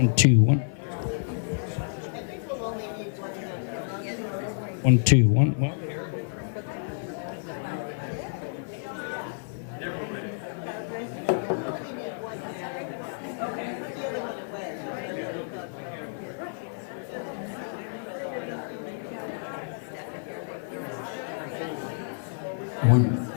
1 2 1 1 2 1 well one.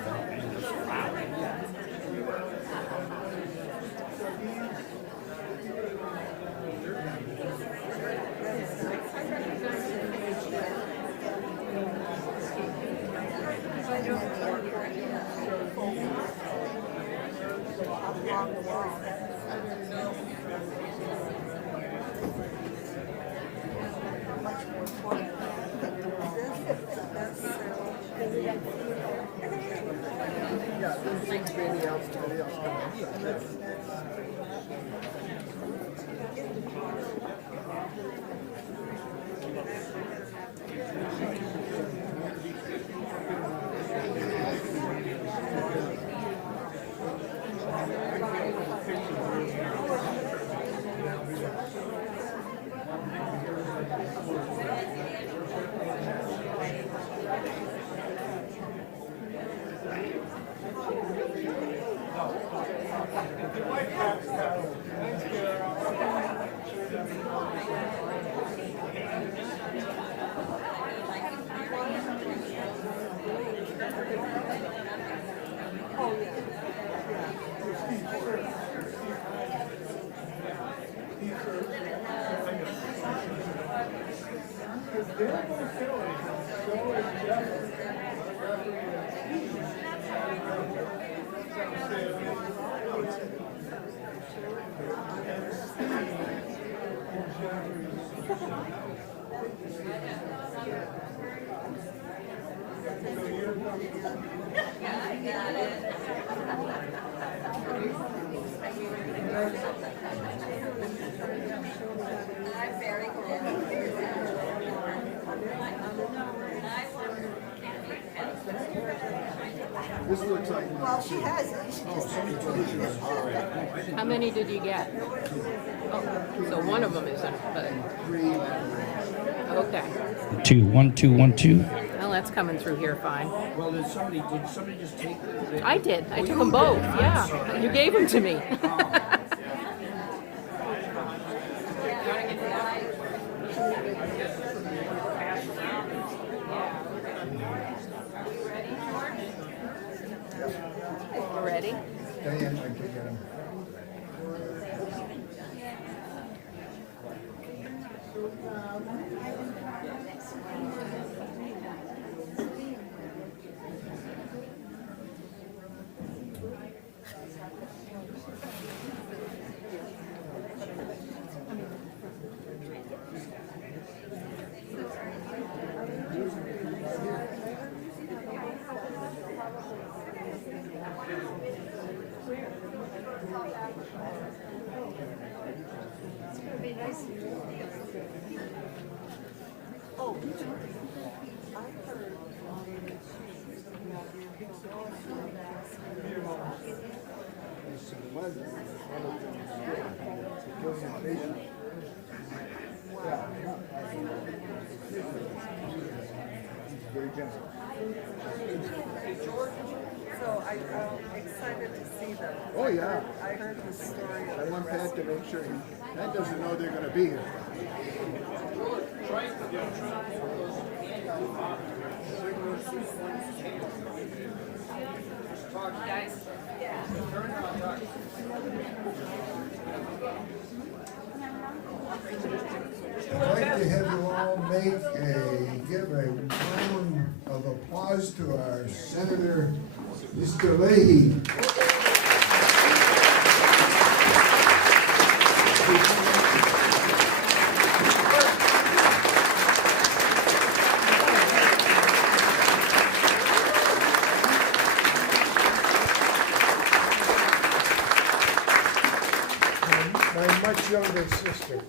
This looks like. Well, she has it. How many did you get? Oh, so one of them isn't, but okay. 2 1 2 1 2. Well, that's coming through here fine. Well, did somebody just take it? I did. I took them both. Yeah, you gave them to me. Ready? Diane, I can get him. Very gentle. So I'm excited to see them. Oh, yeah. I heard the story of I the want Pat rest. to make sure Pat doesn't know they're gonna be here. Guys, I'd like to have you all give a round of applause to our Senator, Mr. Leahy. My much younger sister.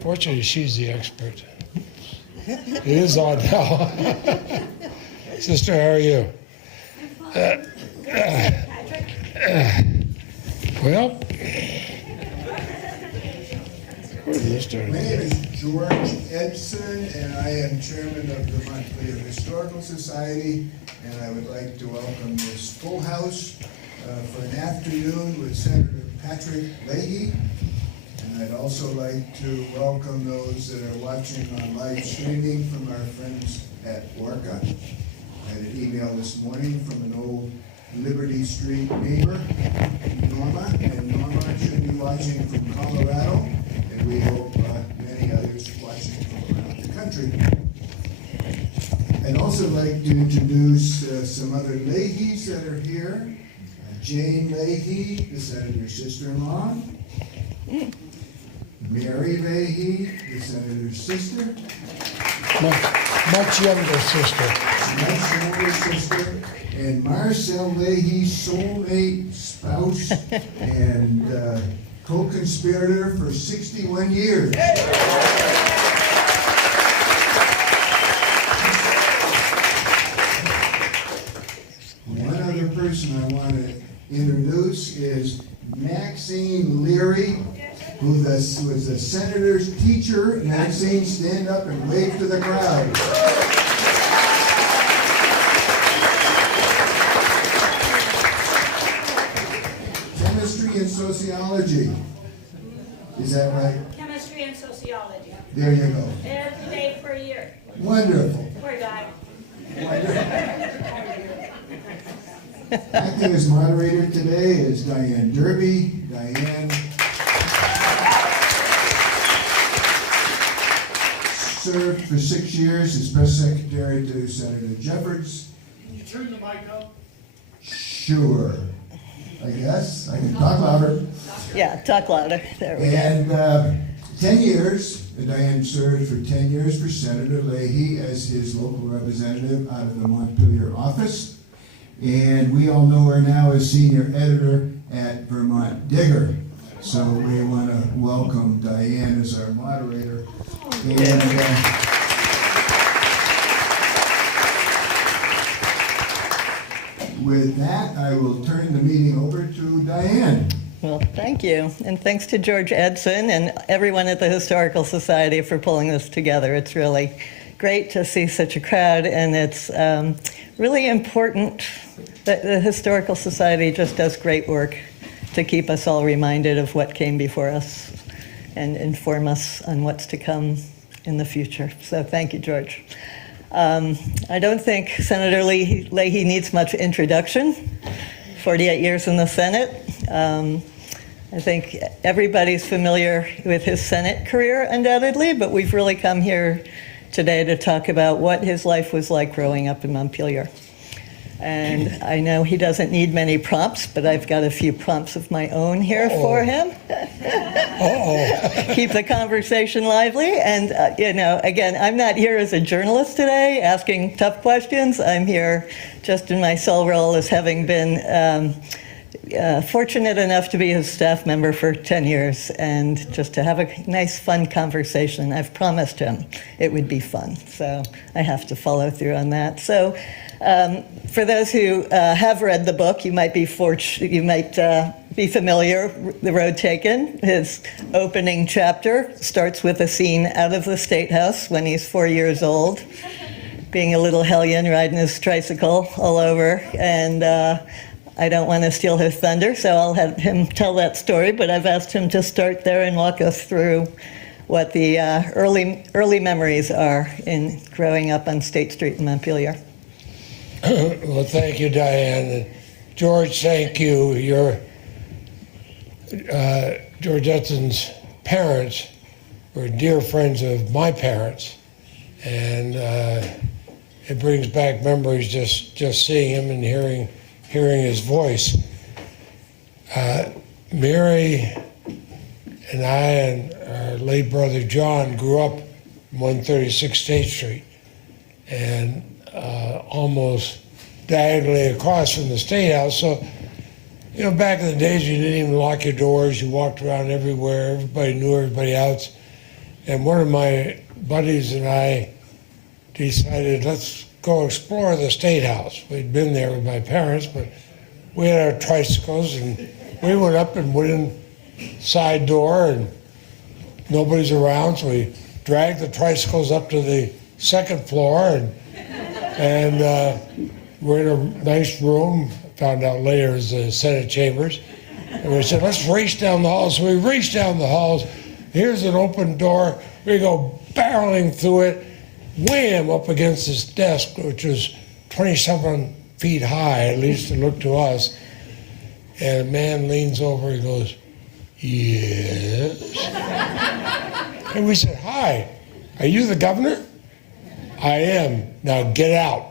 Fortunately, she's the expert. It is on now. Sister, how are you? Well, where did this My turn? name is George Edson, and I am chairman of the Montpelier Historical Society, and I would like to welcome this full house for an afternoon with Senator Patrick Leahy. And I'd also like to welcome those that are watching on live streaming from our friends at Orca. I had an email this morning from an old Liberty Street neighbor, Norma, and Norma should be watching from Colorado, and we hope many others watching from around the country. I'd also like to introduce some other Leahys that are here. Jane Leahy, the senator's sister-in-law. Mary Leahy, the senator's sister. Much younger sister. Much younger sister. And Marcel Leahy's soulmate, spouse, and co-conspirator for 61 years. One other person I want to introduce is Maxine Leary, who was the senator's teacher. Maxine, stand up and wave to the crowd. Chemistry and sociology. Is that right? Chemistry and sociology. There you go. Every day for a year. Wonderful. Poor guy. Acting as moderator today is Diane Derby. Diane served for 6 years as press secretary to Senator Jeffords. Can you turn the mic up? Sure. I guess. I can talk louder. Yeah, talk louder. There we go. And 10 years, Diane served for 10 years for Senator Leahy as his local representative out of the Montpelier office. And we all know her now as senior editor at Vermont Digger. So we want to welcome Diane as our moderator. And, with that, I will turn the meeting over to Diane. Well, thank you. And thanks to George Edson and everyone at the Historical Society for pulling this together. It's really great to see such a crowd, and it's really important that the Historical Society just does great work to keep us all reminded of what came before us and inform us on what's to come in the future. So thank you, George. I don't think Senator Leahy needs much introduction. 48 years in the Senate. I think everybody's familiar with his Senate career, undoubtedly, but we've really come here today to talk about what his life was like growing up in Montpelier. And I know he doesn't need many prompts, but I've got a few prompts of my own here for him. Keep the conversation lively. And, again, I'm not here as a journalist today asking tough questions. I'm here just in my sole role as having been fortunate enough to be his staff member for 10 years and just to have a nice, fun conversation. I've promised him it would be fun, so I have to follow through on that. So for those who have read the book, you might be familiar. The Road Taken, his opening chapter, starts with a scene out of the State House when he's 4 years old, being a little hellion riding his tricycle all over. And I don't want to steal his thunder, so I'll have him tell that story, but I've asked him to start there and walk us through what the early memories are in growing up on State Street in Montpelier. Well, thank you, Diane. And George, thank you. George Edson's parents were dear friends of my parents, and it brings back memories just seeing him and hearing his voice. Mary and I and our late brother John grew up 136 State Street, and almost diagonally across from the State House. So, you know, back in the days, you didn't even lock your doors. You walked around everywhere. Everybody knew everybody else. And one of my buddies and I decided, let's go explore the State House. We'd been there with my parents, but we had our tricycles, and we went up and went in side door, and nobody's around, so we dragged the tricycles up to the second floor, and we're in a nice room. Found out later it was the Senate chambers. And we said, let's race down the halls. So we raced down the halls. Here's an open door. We go barreling through it, wham, up against this desk, which was 27 feet high, at least it looked to us. And a man leans over and goes, yes. And we said, hi, are you the governor? I am. Now get out.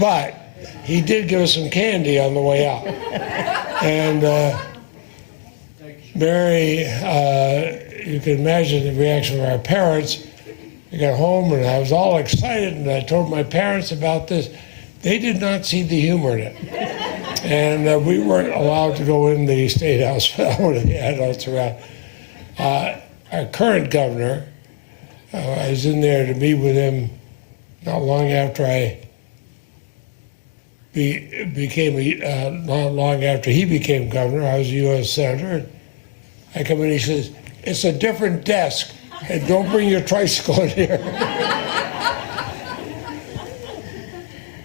But he did give us some candy on the way out. And Mary, you can imagine the reaction of our parents. We got home and I was all excited and I told my parents about this. They did not see the humor in it. And we weren't allowed to go in the State House with the adults around. Our current governor, I was in there to meet with him not long after I not long after he became governor. I was a U.S. Senator. And I come in, he says, it's a different desk, and don't bring your tricycle in here.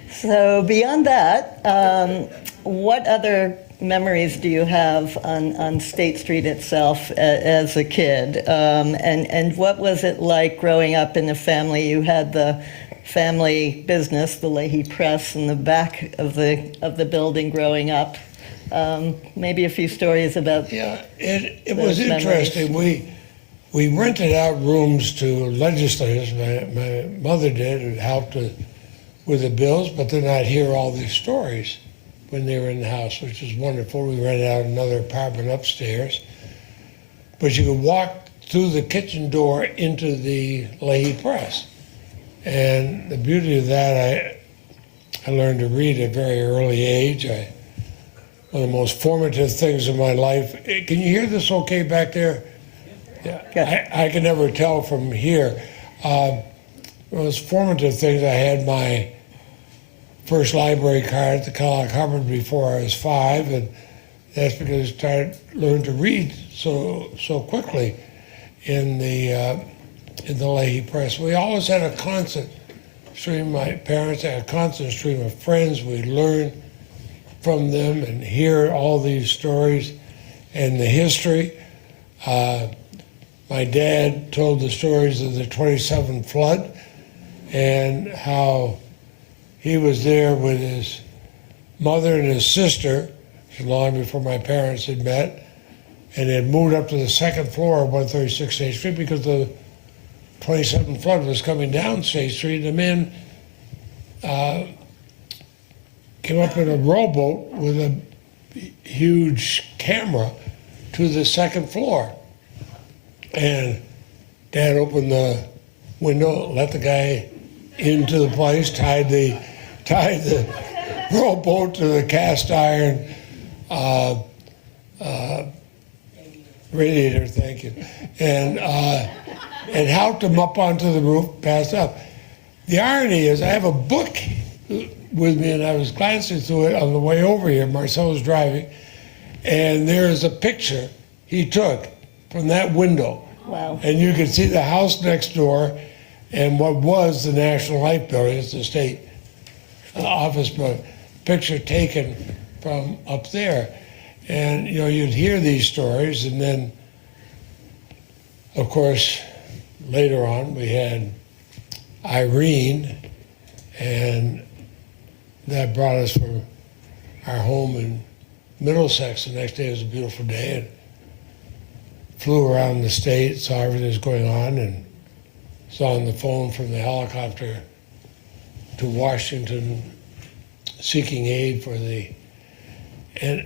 So beyond that, what other memories do you have on State Street itself as a kid? And what was it like growing up in a family? You had the family business, the Leahy Press, in the back of the building growing up. Maybe a few stories about. Yeah, it was interesting. We rented out rooms to legislators. My mother did, and helped with the bills, but then I'd hear all these stories when they were in the house, which was wonderful. We rented out another apartment upstairs. But you could walk through the kitchen door into the Leahy Press. And the beauty of that, I learned to read at a very early age. One of the most formative things in my life. Can you hear this okay back there? Yeah. I can never tell from here. One of the most formative things, I had my first library card at the Kellogg Hubbard before I was 5, and that's because I learned to read so quickly in the Leahy Press. We always had a constant stream. My parents had a constant stream of friends. We'd learn from them and hear all these stories and the history. My dad told the stories of the 27 flood and how he was there with his mother and his sister long before my parents had met, and had moved up to the second floor of 136 State Street because the 27 flood was coming down State Street. The man came up in a rowboat with a huge camera to the second floor. And Dad opened the window, let the guy into the place, tied the rowboat to the cast iron radiator, thank you, and helped him up onto the roof, passed up. The irony is, I have a book with me, and I was glancing through it on the way over here. Marcel was driving, and there is a picture he took from that window. Wow. And you can see the house next door and what was the National Life Building, it's the state office building. Picture taken from up there. And, you know, you'd hear these stories, and then, of course, later on, we had Irene, and that brought us from our home in Middlesex. The next day was a beautiful day, and flew around the state, saw everything that was going on, and saw on the phone from the helicopter to Washington seeking aid for the, and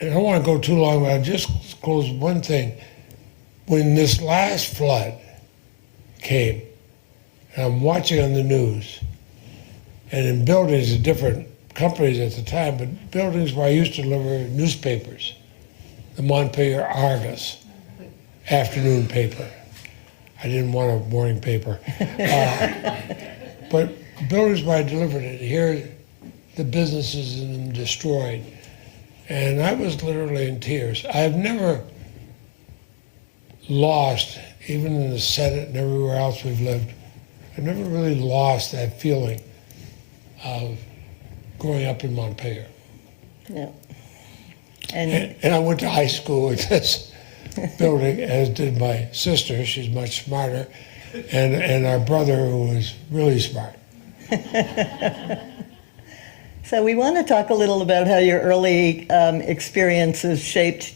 I don't want to go too long, but I'll just close one thing. When this last flood came, and I'm watching on the news, and in buildings of different companies at the time, but buildings where I used to deliver newspapers, the Montpelier Argus, afternoon paper. I didn't want a morning paper. But buildings where I delivered it, here the businesses in them destroyed. And I was literally in tears. I've never lost, even in the Senate and everywhere else we've lived, I've never really lost that feeling of growing up in Montpelier. Yeah. And And I went to high school in this building, as did my sister. She's much smarter, and our brother, who was really smart. so we want to talk a little about how your early experiences shaped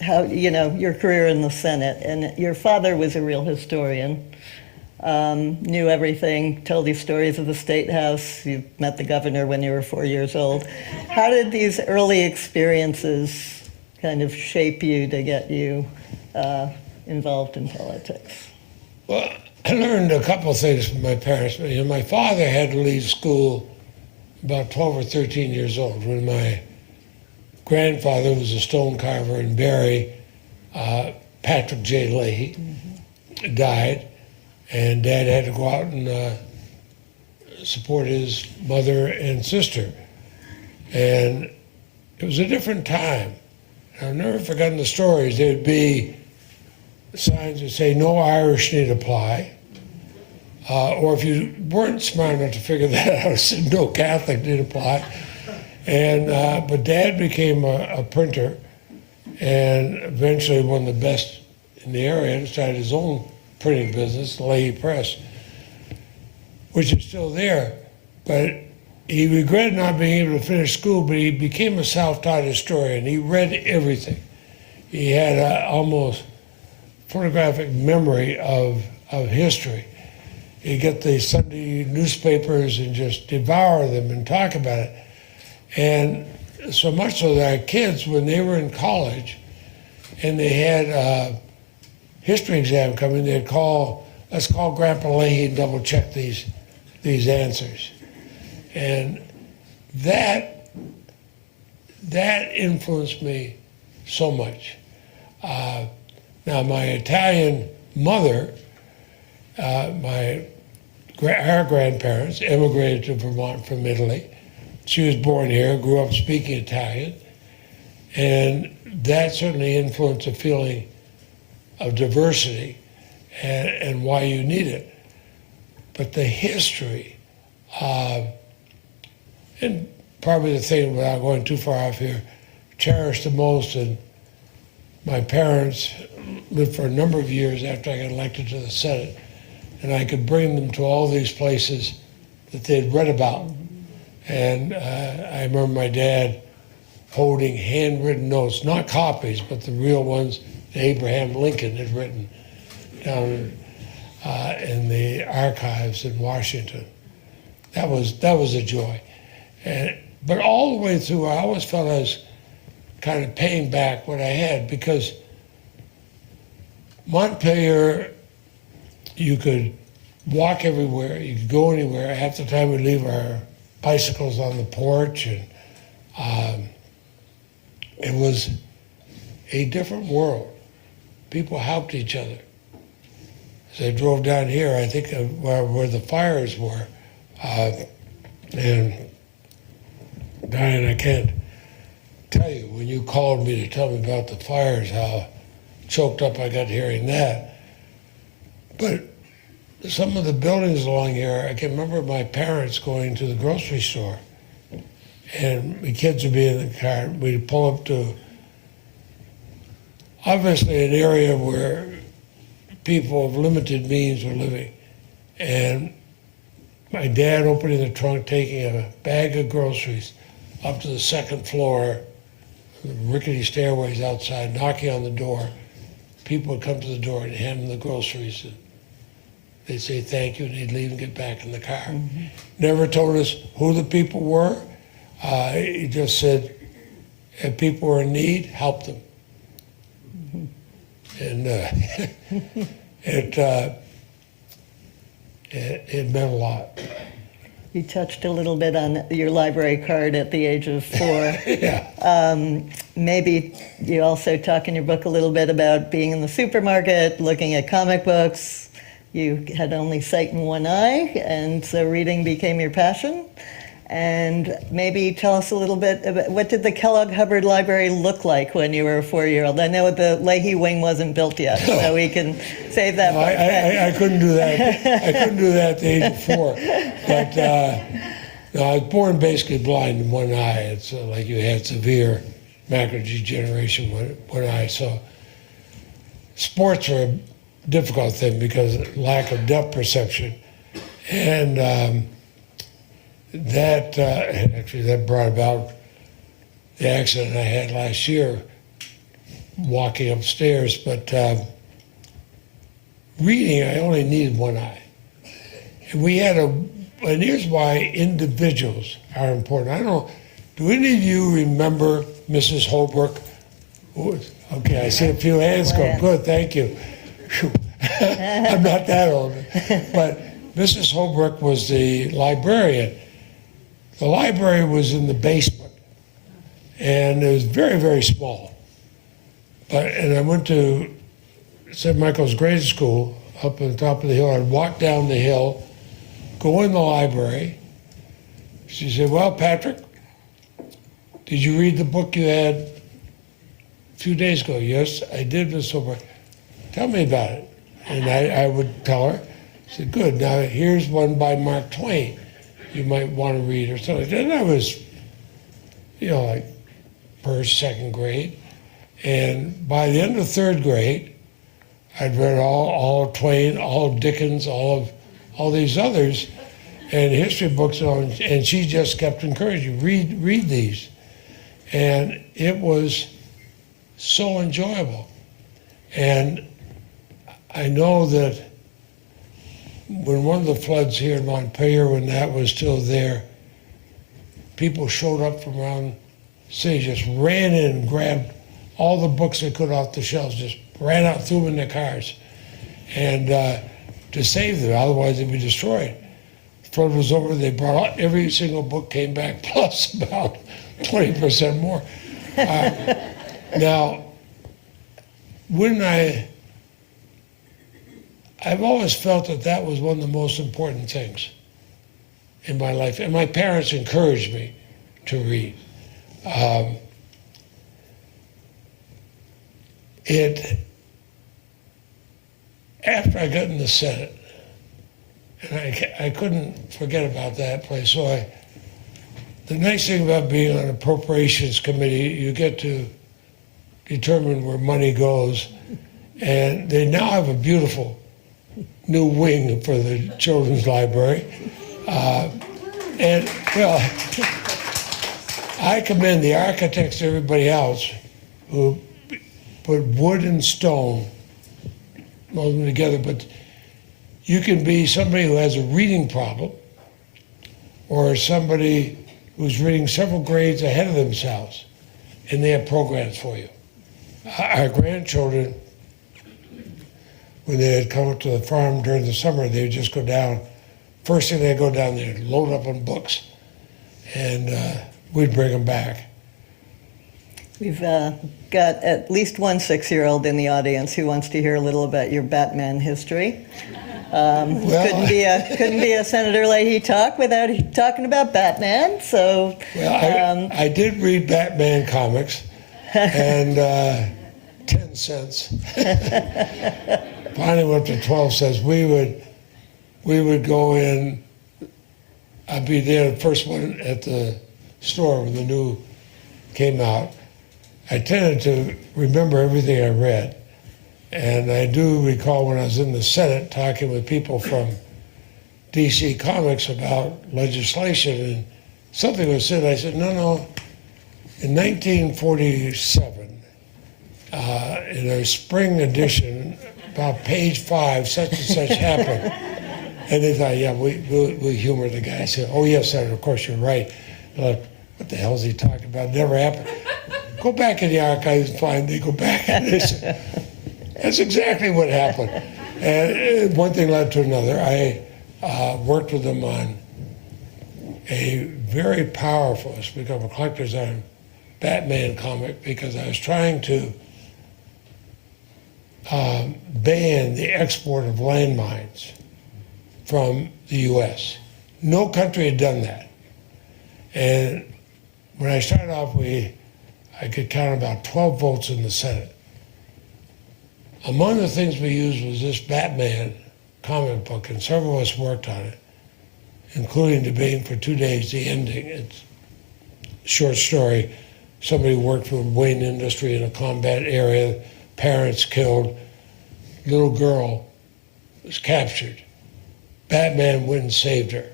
how, you know, your career in the Senate. And your father was a real historian, knew everything, told you stories of the State House. You met the governor when you were 4 years old. How did these early experiences kind of shape you to get you involved in politics? Well, I learned a couple of things from my parents. You know, my father had to leave school about 12 or 13 years old when my grandfather was a stone carver in Barrie, Patrick J. Leahy, died, and Dad had to go out and support his mother and sister. And it was a different time. I've never forgotten the stories. There'd be signs that say, no Irish need apply. Or if you weren't smart enough to figure that out, it said, no Catholic need apply. And, but Dad became a printer and eventually one of the best in the area, and started his own printing business, Leahy Press, which is still there. But he regretted not being able to finish school, but he became a self-taught historian. He read everything. He had a almost photographic memory of history. He'd get the Sunday newspapers and just devour them and talk about it. And so much so that our kids, when they were in college and they had a history exam coming, they'd call, let's call Grandpa Leahy and double check these answers. And that influenced me so much. Now, my Italian mother, our grandparents immigrated to Vermont from Italy. She was born here, grew up speaking Italian, and that certainly influenced a feeling of diversity and why you need it. But the history, and probably the thing, without going too far off here, cherished the most, and my parents lived for a number of years after I got elected to the Senate, and I could bring them to all these places that they'd read about. And I remember my dad holding handwritten notes, not copies, but the real ones that Abraham Lincoln had written down in the archives in Washington. That was a joy. But all the way through, I always felt I was kind of paying back what I had, because Montpelier, you could walk everywhere, you could go anywhere. Half the time we'd leave our bicycles on the porch, and it was a different world. People helped each other. As I drove down here, I think of where the fires were, and Diane, I can't tell you, when you called me to tell me about the fires, how choked up I got hearing that. But some of the buildings along here, I can remember my parents going to the grocery store, and the kids would be in the car. We'd pull up to obviously an area where people of limited means were living. And my dad opening the trunk, taking a bag of groceries up to the second floor, the rickety stairways outside, knocking on the door. People would come to the door and hand them the groceries. And they'd say thank you, and they'd leave and get back in the car. Mm-hmm. Never told us who the people were. He just said, if people were in need, help them. And it meant a lot. You touched a little bit on your library card at the age of 4. Yeah. Maybe you also talk in your book a little bit about being in the supermarket, looking at comic books. You had only sight in one eye, and so reading became your passion. And maybe tell us a little bit about what did the Kellogg Hubbard Library look like when you were a 4-year-old? I know the Leahy wing wasn't built yet, so we can save that. No, I couldn't do that. I couldn't do that at the age of 4. But no, I was born basically blind in one eye. It's like you had severe macular degeneration in one eye. So sports are a difficult thing because of lack of depth perception. And that actually that brought about the accident I had last year walking upstairs. But reading, I only needed one eye. And we had and here's why individuals are important. I don't know, do any of you remember Mrs. Holbrook? Okay, I see a few hands go, good, thank you. Phew. I'm not that old. But Mrs. Holbrook was the librarian. The library was in the basement, and it was very, very small. And I went to St. Michael's Grade School up on the top of the hill. I'd walk down the hill, go in the library. She said, well, Patrick, did you read the book you had a few days ago? Yes, I did, Miss Holbrook. Tell me about it. And I would tell her. She said, good, now here's one by Mark Twain you might want to read or something. And I was, like first, second grade. And by the end of third grade, I'd read all Twain, all Dickens, all these others, and history books. And she just kept encouraging, read these. And it was so enjoyable. And I know that when one of the floods here in Montpelier, when that was still there, people showed up from around the city, just ran in and grabbed all the books they could off the shelves, just ran out, threw them in their cars, and to save them, otherwise they'd be destroyed. The flood was over, they brought out every single book, came back, plus about 20% more. Now, when I've always felt that was one of the most important things in my life. And my parents encouraged me to read. After I got in the Senate, and I couldn't forget about that place. So the nice thing about being on Appropriations Committee, you get to determine where money goes. And they now have a beautiful new wing for the children's library. And, well, I commend the architects and everybody else who put wood and stone, mold them together. But you can be somebody who has a reading problem or somebody who's reading several grades ahead of themselves, and they have programs for you. Our grandchildren, when they had come up to the farm during the summer, they would just go down. First thing they'd go down there, load up on books. and we'd bring them back. We've got at least one 6-year-old in the audience who wants to hear a little about your Batman history. Couldn't be a Senator Leahy talk without talking about Batman. So, I did read Batman comics, and 10 cents. Finally went to 12 cents. We would go in. I'd be there, the first one at the store when the new came out. I tended to remember everything I read. And I do recall when I was in the Senate talking with people from DC Comics about legislation, and something was said. I said, no. In 1947, in a spring edition, about page 5, such and such happened. And they thought, yeah, we humor the guy. I said, oh, yes, Senator, of course you're right. Like, what the hell is he talking about? It never happened. Go back in the archives and find. They go back and they say, that's exactly what happened. And one thing led to another. I worked with them on a very powerful, it's become a collector's item, Batman comic, because I was trying to ban the export of landmines from the U.S. No country had done that. And when I started off, I could count about 12 votes in the Senate. Among the things we used was this Batman comic book, and several of us worked on it, including debating for 2 days the ending. It's a short story. Somebody worked for Wayne Industry in a combat area, parents killed, little girl was captured. Batman went and saved her.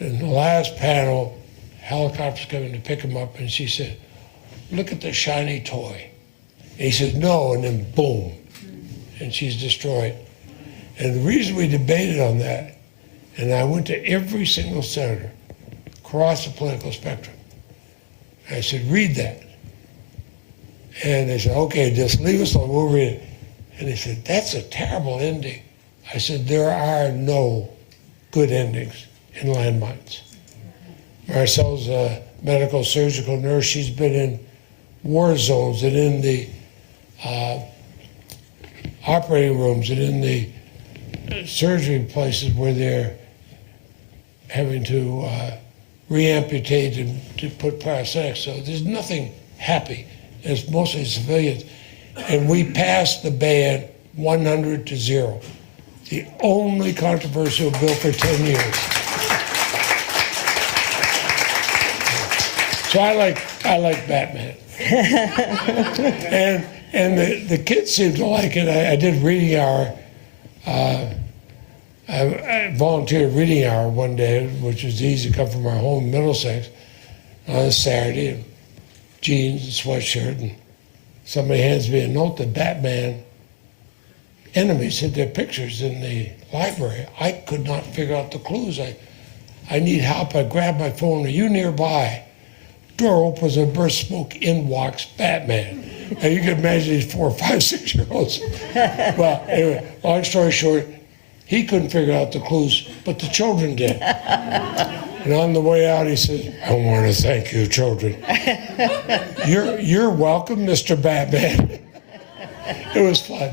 In the last panel, helicopters coming to pick him up, and she said, look at the shiny toy. And he said, no, and then boom, and she's destroyed. And the reason we debated on that, and I went to every single senator across the political spectrum. I said, read that. And they said, okay, just leave us alone, we'll read it. And they said, that's a terrible ending. I said, there are no good endings in landmines. Marcel's a medical surgical nurse. She's been in war zones and in the operating rooms and in the surgery places where they're having to re-amputate and to put prosthetics. So there's nothing happy. It's mostly civilians. And we passed the ban 100-0. The only controversial bill for 10 years. So I like Batman. and the kids seem to like it. I did reading hour. I volunteered reading hour one day, which was easy to come from our home in Middlesex on a Saturday, and jeans and sweatshirt, and somebody hands me a note that Batman enemies had their pictures in the library. I could not figure out the clues. I need help. I grabbed my phone. Are you nearby? Door opens and bursts smoke. In walks Batman. And you can imagine these 4, 5, 6-year-olds. Well, anyway, long story short, he couldn't figure out the clues, but the children did. And on the way out, he said, I want to thank you, children. You're welcome, Mr. Batman. It was fun.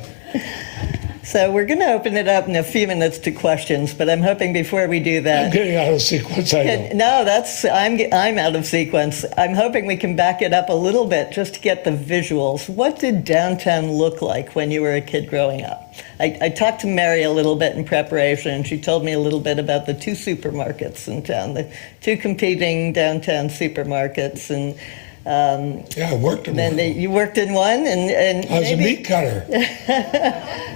So we're going to open it up in a few minutes to questions, but I'm hoping before we do that. I'm getting out of sequence, I know. No, I'm out of sequence. I'm hoping we can back it up a little bit just to get the visuals. What did downtown look like when you were a kid growing up? I talked to Mary a little bit in preparation, and she told me a little bit about the 2 supermarkets in town, the 2 competing downtown supermarkets, and yeah, I worked in one. You worked in one, and I was a meat cutter.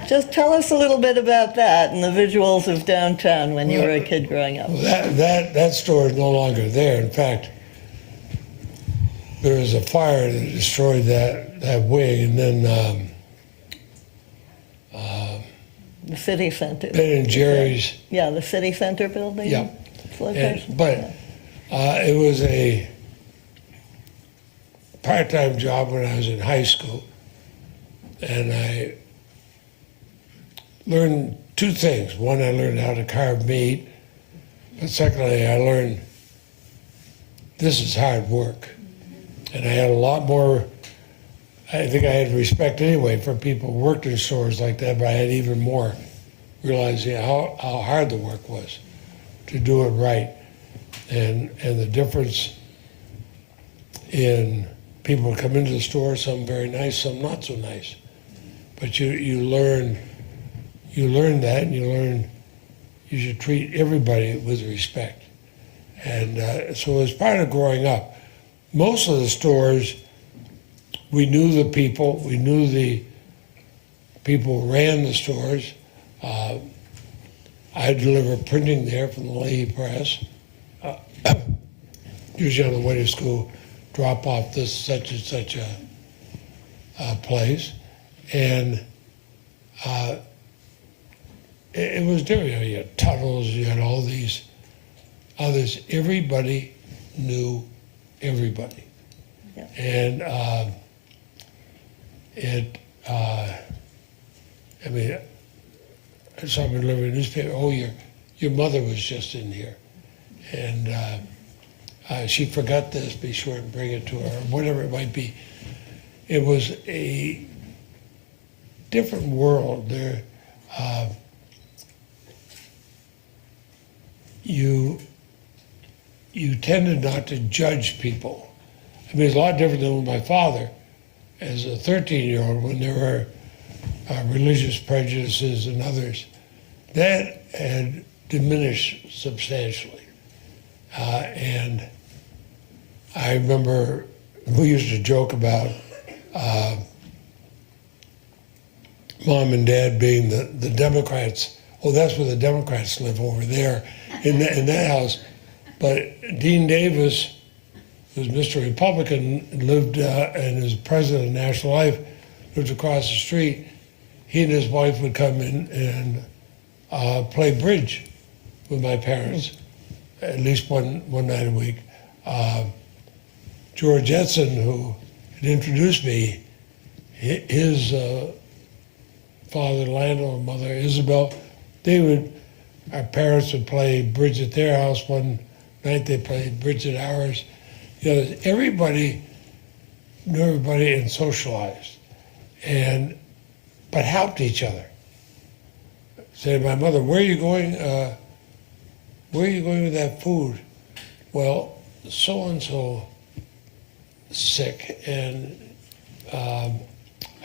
Just tell us a little bit about that and the visuals of downtown when you were a kid growing up. That store is no longer there. In fact, there was a fire that destroyed that wing, and then The city center. Ben and Jerry's. Yeah, the city center building. Yeah. Location. But it was a part-time job when I was in high school, and I learned 2 things. One, I learned how to carve meat, but secondly, I learned this is hard work. And I had a lot more, I think I had respect anyway for people who worked in stores like that, but I had even more realizing how hard the work was to do it right. And the difference in people who come into the store, some very nice, some not so nice. But you learn that, and you learn you should treat everybody with respect. And so as part of growing up, most of the stores, we knew the people, we knew the people who ran the stores. I delivered printing there from the Leahy press. Usually on the way to school, drop off this such and such a place. And it was different. You know, you had Tuttles, you had all these others. Everybody knew everybody. Yeah. And I mean, I saw me deliver a newspaper. Oh, your mother was just in here, and she forgot this. Be sure and bring it to her, whatever it might be. It was a different world there. You tended not to judge people. I mean, it's a lot different than with my father as a 13-year-old when there were religious prejudices and others. That had diminished substantially. And I remember we used to joke about Mom and Dad being the Democrats. Oh, that's where the Democrats live, over there in that house. But Dean Davis, who's Mr. Republican, lived and is president of National Life, lived across the street. He and his wife would come in and play bridge with my parents, at least one night a week. George Edson, who had introduced me, his father, Lando, and mother, Isabel, our parents would play bridge at their house. One night they played bridge at ours. You know, everybody knew everybody and socialized, but helped each other. Say to my mother, where are you going with that food? Well, so-and-so sick, and I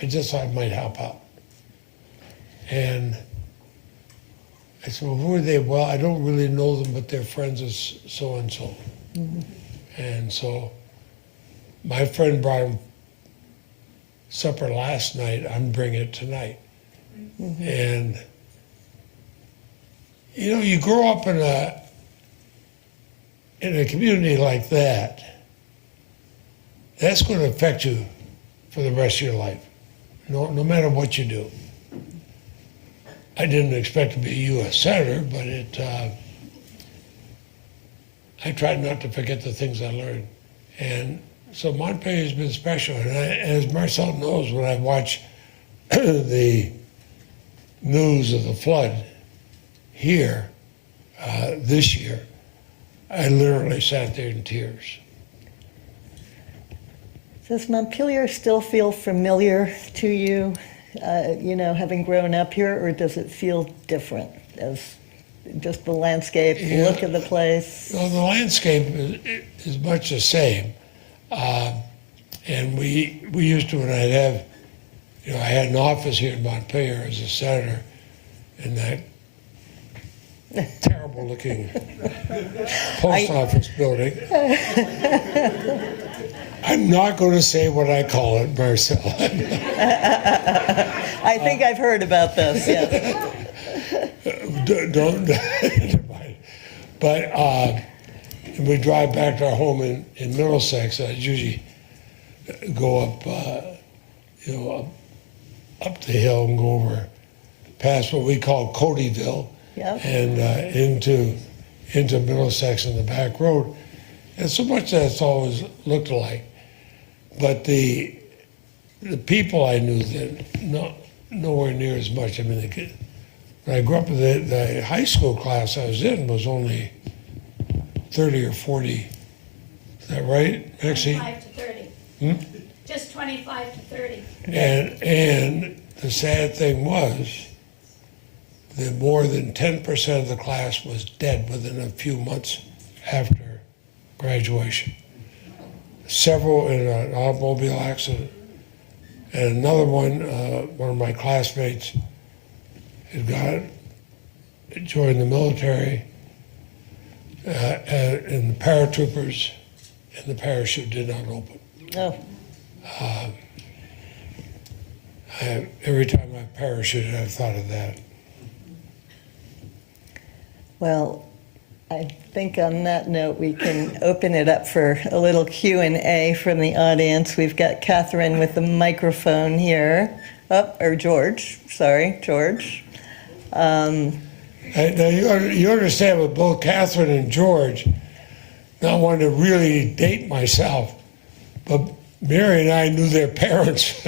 just thought I might help out. And I said, well, who are they? Well, I don't really know them, but they're friends of so-and-so. Mm-hmm. And so my friend brought him supper last night. I'm bringing it tonight. Mm-hmm. And, you know, you grow up in a community like that, that's going to affect you for the rest of your life, no matter what you do. I didn't expect to be a U.S. Senator, but I tried not to forget the things I learned. And so Montpelier has been special. And as Marcel knows, when I watch the news of the flood here this year, I literally sat there in tears. Does Montpelier still feel familiar to you, you know, having grown up here, or does it feel different as just the landscape, the look of the place? Well, the landscape is much the same. And we used to, when I'd have, you know, I had an office here in Montpelier as a senator in that terrible looking post office building. I'm not going to say what I call it, Marcel. I think I've heard about this, yes. Don't. But we drive back to our home in Middlesex. I usually go up, you know, up the hill and go over past what we call Codyville, Yep. and into Middlesex in the back road. And so much that's always looked alike. But the people I knew then, nowhere near as much. I mean, when I grew up, the high school class I was in was only 30 or 40 that right, Maxine? 25 to 30. Just 25 to 30. And the sad thing was that more than 10% of the class was dead within a few months after graduation. Several in an automobile accident. And another one of my classmates had joined the military in the paratroopers, and the parachute did not open. Oh, Every time I parachuted, I've thought of that. well, I think on that note, we can open it up for a little Q&A from the audience. We've got Catherine with the microphone here. Oh, or George, sorry, George. Now, you understand with both Catherine and George, not wanting to really date myself, but Mary and I knew their parents.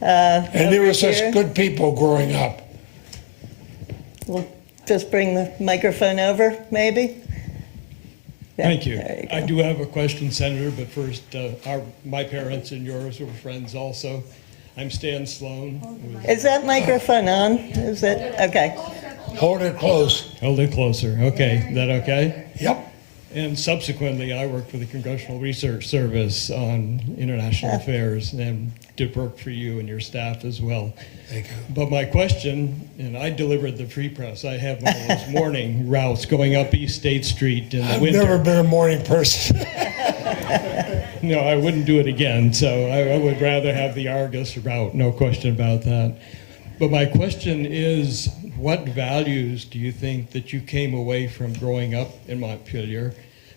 And they were such here. good people growing up. We'll just bring the microphone over, maybe? Yeah, Thank you. there I go. do have a question, Senator, but first, my parents and yours were friends also. I'm Stan Sloan. Is that microphone on? Is it? Okay. Hold it close. Hold it closer. Okay, is that okay? Yep. And subsequently, I worked for the Congressional Research Service on international affairs and did work for you and your staff as well. Thank you. But my question, and I delivered the free press, I have one of those morning routes going up East State Street in the I've winter. never been a morning person. No, I wouldn't do it again, so I would rather have the Argus route, no question about that. But my question is, what values do you think that you came away from growing up in Montpelier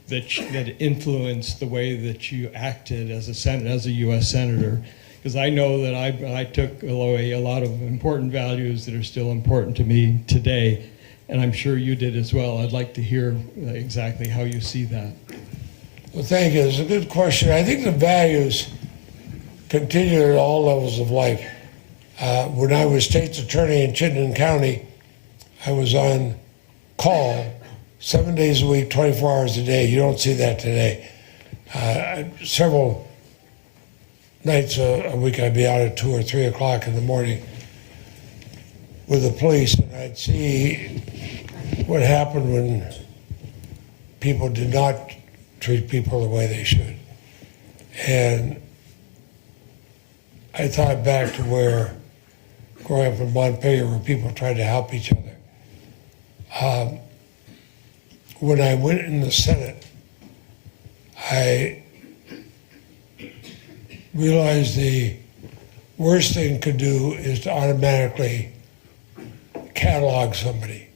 that influenced the way that you acted as a U.S. Senator? Because I know that I took away a lot of important values that are still important to me today, and I'm sure you did as well. I'd like to hear exactly how you see that. Well, thank you. It's a good question. I think the values continue at all levels of life. When I was state's attorney in Chittenden County, I was on call 7 days a week, 24 hours a day. You don't see that today. Several nights a week, I'd be out at 2 or 3 o'clock in the morning with the police, and I'd see what happened when people did not treat people the way they should. And I thought back to where, growing up in Montpelier, where people tried to help each other. When I went in the Senate, I realized the worst thing to do is to automatically catalog somebody.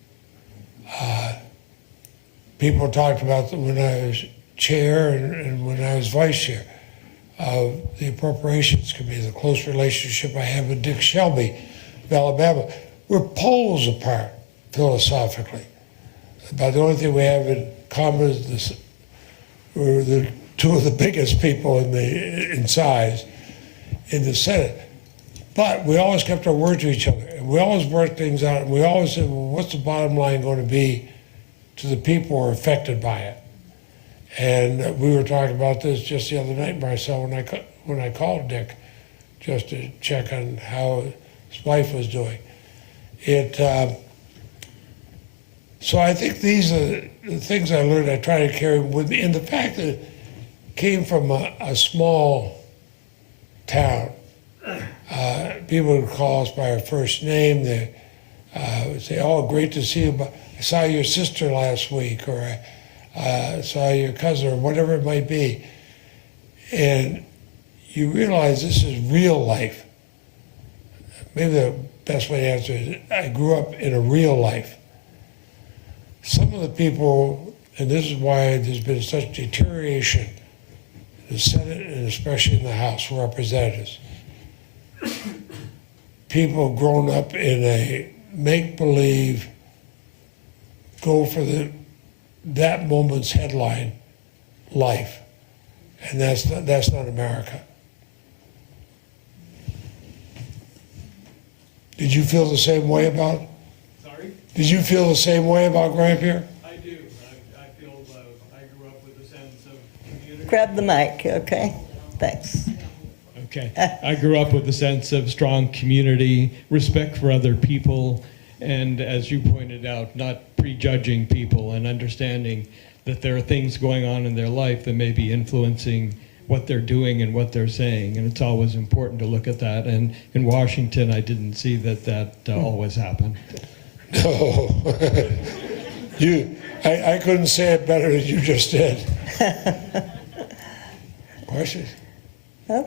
People talked about when I was chair and when I was vice chair of the Appropriations Committee, the close relationship I have with Dick Shelby of Alabama. We're poles apart philosophically. About the only thing we have in common is this, we're the two of the biggest people in size in the Senate. But we always kept our word to each other, and we always worked things out, and we always said, well, what's the bottom line going to be to the people who are affected by it? And we were talking about this just the other night, Marcel, when I called Dick just to check on how his wife was doing. So I think these are the things I learned I try to carry with me. And the fact that it came from a small town. People would call us by our first name. They would say, oh, great to see you. But I saw your sister last week, or I saw your cousin, or whatever it might be. And you realize this is real life. Maybe the best way to answer it is I grew up in a real life. Some of the people, and this is why there's been such deterioration in the Senate and especially in the House of Representatives. People grown up in a make-believe, go for that moment's headline life. And that's not America. Did you feel the same way about? Sorry? Did you feel the same way about growing up here? I do. I feel grab the mic, okay? Thanks. Okay. I grew up with a sense of strong community, respect for other people, and as you pointed out, not prejudging people and understanding that there are things going on in their life that may be influencing what they're doing and what they're saying. And it's always important to look at that. And in Washington, I didn't see that always happened. No. I couldn't say it better than you just did. Questions? Huh?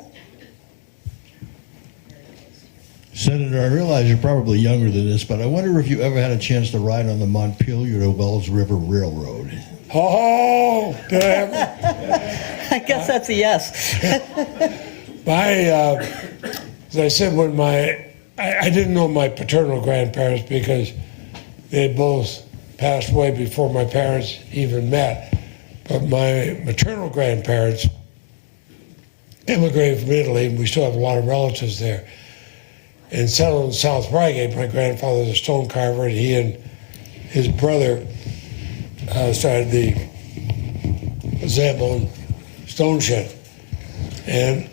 Senator, I realize you're probably younger than this, but I wonder if you ever had a chance to ride on the Montpelier to Wells River Railroad. Oh, did I ever? I guess that's a yes. As I said, when I didn't know my paternal grandparents because they had both passed away before my parents even met. But my maternal grandparents immigrated from Italy, and we still have a lot of relatives there. And settled in South Reigate. My grandfather was a stone carver, and he and his brother started the Zambon stone shed. And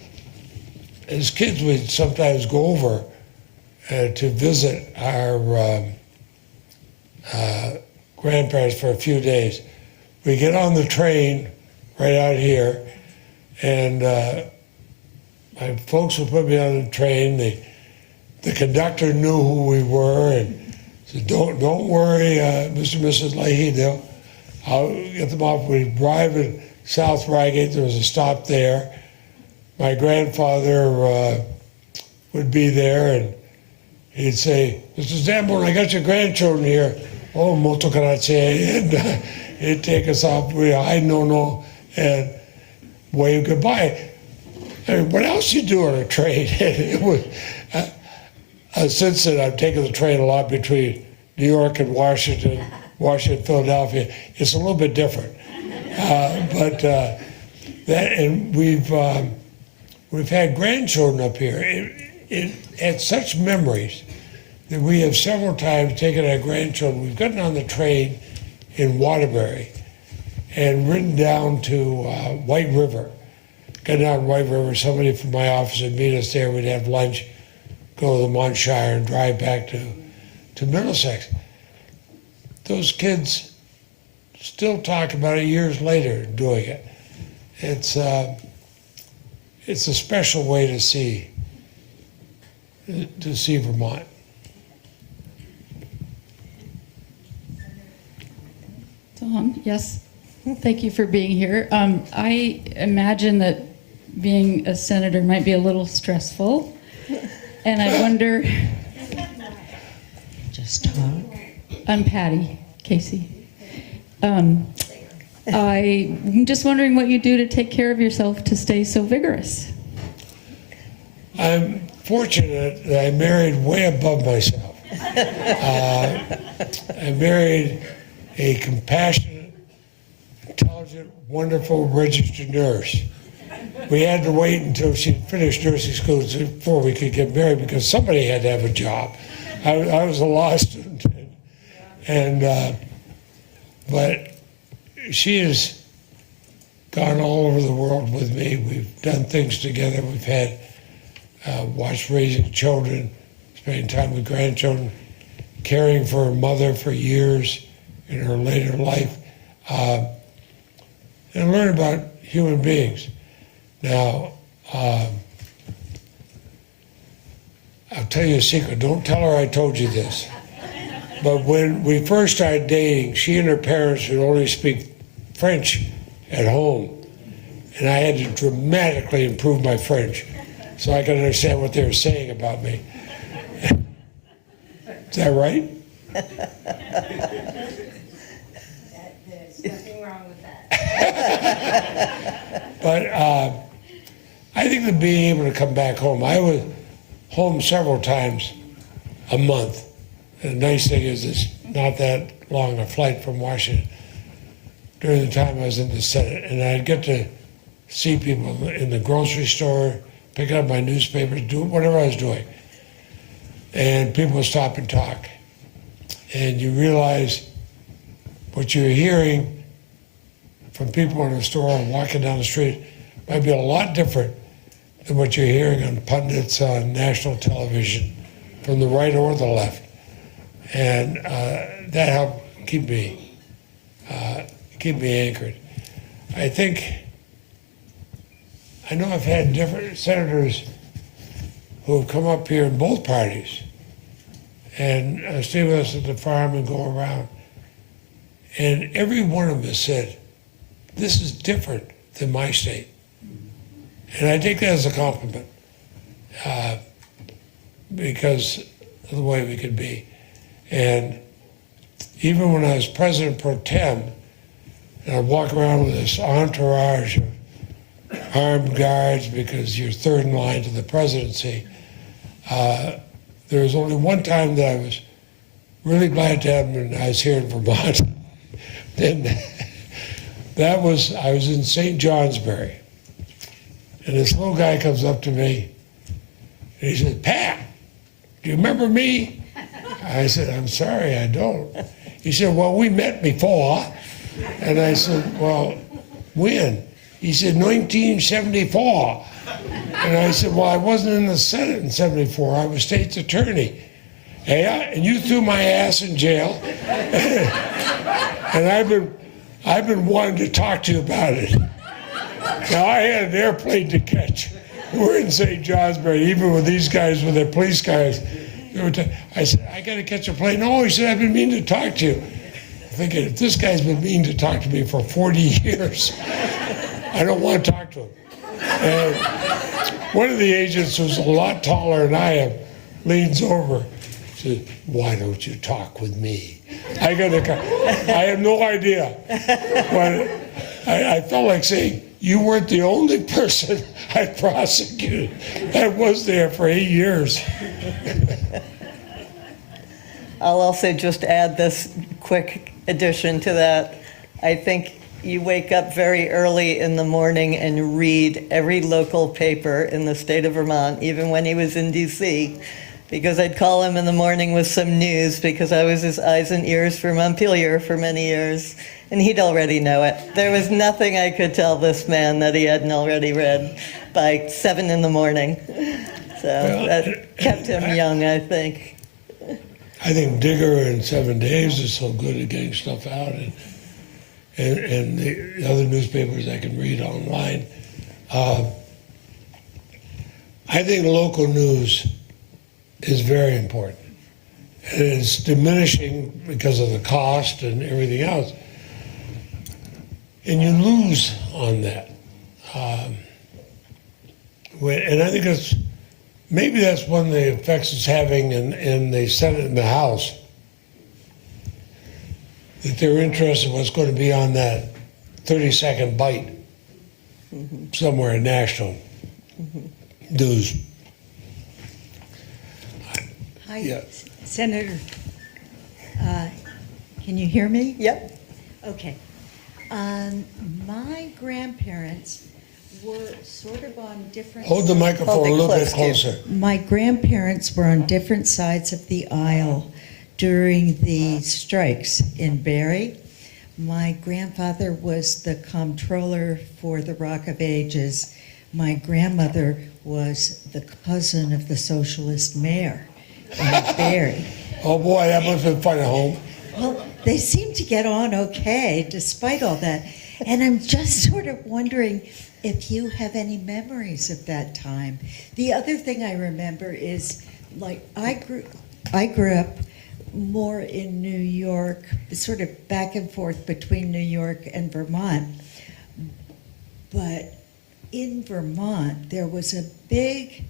as kids, we'd sometimes go over to visit our grandparents for a few days. We get on the train right out here, and my folks would put me on the train. The conductor knew who we were and said, "Don't worry, Mr. and Mrs. Leahy, I'll get them off." We'd drive in South Reigate. There was a stop there. My grandfather would be there, and he'd say, "Mr. Zambon, I got your grandchildren here." "Oh, molto grazie." And he'd take us off. I no, and wave goodbye. I mean, what else you do on a train? It was, since then, I've taken the train a lot between New York and Washington, Philadelphia. It's a little bit different, but and we've had grandchildren up here. It had such memories that we have several times taken our grandchildren. We've gotten on the train in Waterbury and ridden down to White River. Got down to White River. Somebody from my office would meet us there. We'd have lunch, go to the Montshire, and drive back to Middlesex. Those kids still talk about it years later doing it. It's a special way to see Vermont. Dawn, yes. Thank you for being here. I imagine that being a senator might be a little stressful. And I wonder... Just talk. I'm Patty Casey. I'm just wondering what you do to take care of yourself to stay so vigorous. I'm fortunate that I married way above myself. I married a compassionate, intelligent, wonderful registered nurse. We had to wait until she finished nursing school before we could get married because somebody had to have a job. I was a law student, but she has gone all over the world with me. We've done things together. We've had watched raising children, spending time with grandchildren, caring for her mother for years in her later life, and learn about human beings. Now, I'll tell you a secret. Don't tell her I told you this. But when we first started dating, she and her parents would only speak French at home. And I had to dramatically improve my French so I could understand what they were saying about me. Is that right? There's nothing wrong with that. But I think that being able to come back home, I was home several times a month. And the nice thing is it's not that long a flight from Washington during the time I was in the Senate. And I'd get to see people in the grocery store, pick up my newspapers, do whatever I was doing. And people would stop and talk. And you realize what you're hearing from people in the store and walking down the street might be a lot different than what you're hearing on pundits on national television from the right or the left. And that helped keep me anchored. I know I've had different senators who have come up here in both parties and stay with us at the farm and go around. And every one of them has said, this is different than my state. And I take that as a compliment because of the way we could be. And even when I was president pro tem, and I'd walk around with this entourage of armed guards because you're third in line to the presidency, there was only one time that I was really glad to have them, and I was here in Vermont. And I was in St. Johnsbury. And this little guy comes up to me, and he said, Pat, do you remember me? I said, I'm sorry, I don't. He said, well, we met before. And I said, well, when? He said, 1974. And I said, well, I wasn't in the Senate in 74. I was state's attorney. Yeah, and you threw my ass in jail. And I've been wanting to talk to you about it. Now, I had an airplane to catch. We're in St. Johnsbury, even with these guys, with their police cars. I said, I got to catch a plane. No, he said, I've been meaning to talk to you. I'm thinking, if this guy's been meaning to talk to me for 40 years, I don't want to talk to him. And one of the agents, who's a lot taller than I am, leans over, says, why don't you talk with me? I have no idea. But I felt like saying, you weren't the only person I prosecuted. I was there for 8 years. I'll also just add this quick addition to that. I think you wake up very early in the morning and read every local paper in the state of Vermont, even when he was in DC, because I'd call him in the morning with some news because I was his eyes and ears for Montpelier for many years, and he'd already know it. There was nothing I could tell this man that he hadn't already read by 7 in the morning. So that kept him young, I think. I think Digger in 7 days is so good at getting stuff out, and the other newspapers I can read online. I think local news is very important. And it's diminishing because of the cost and everything else. And you lose on that. And I think maybe that's one of the effects it's having in the Senate and the House, that they're interested in what's going to be on that 30-second bite somewhere in national news. Hi, Yeah. Senator. Can you hear me? Yep. Okay. My grandparents were sort of on different. Hold the microphone Hold it a little bit close to you. closer. My grandparents were on different sides of the aisle during the strikes in Barrie. My grandfather was the comptroller for the Rock of Ages. My grandmother was the cousin of the socialist mayor in Barrie. Oh boy, that must have been fun at home. Well, they seem to get on okay despite all that. And I'm just sort of wondering if you have any memories of that time. The other thing I remember is, like, I grew up more in New York, sort of back and forth between New York and Vermont. But in Vermont, there was a big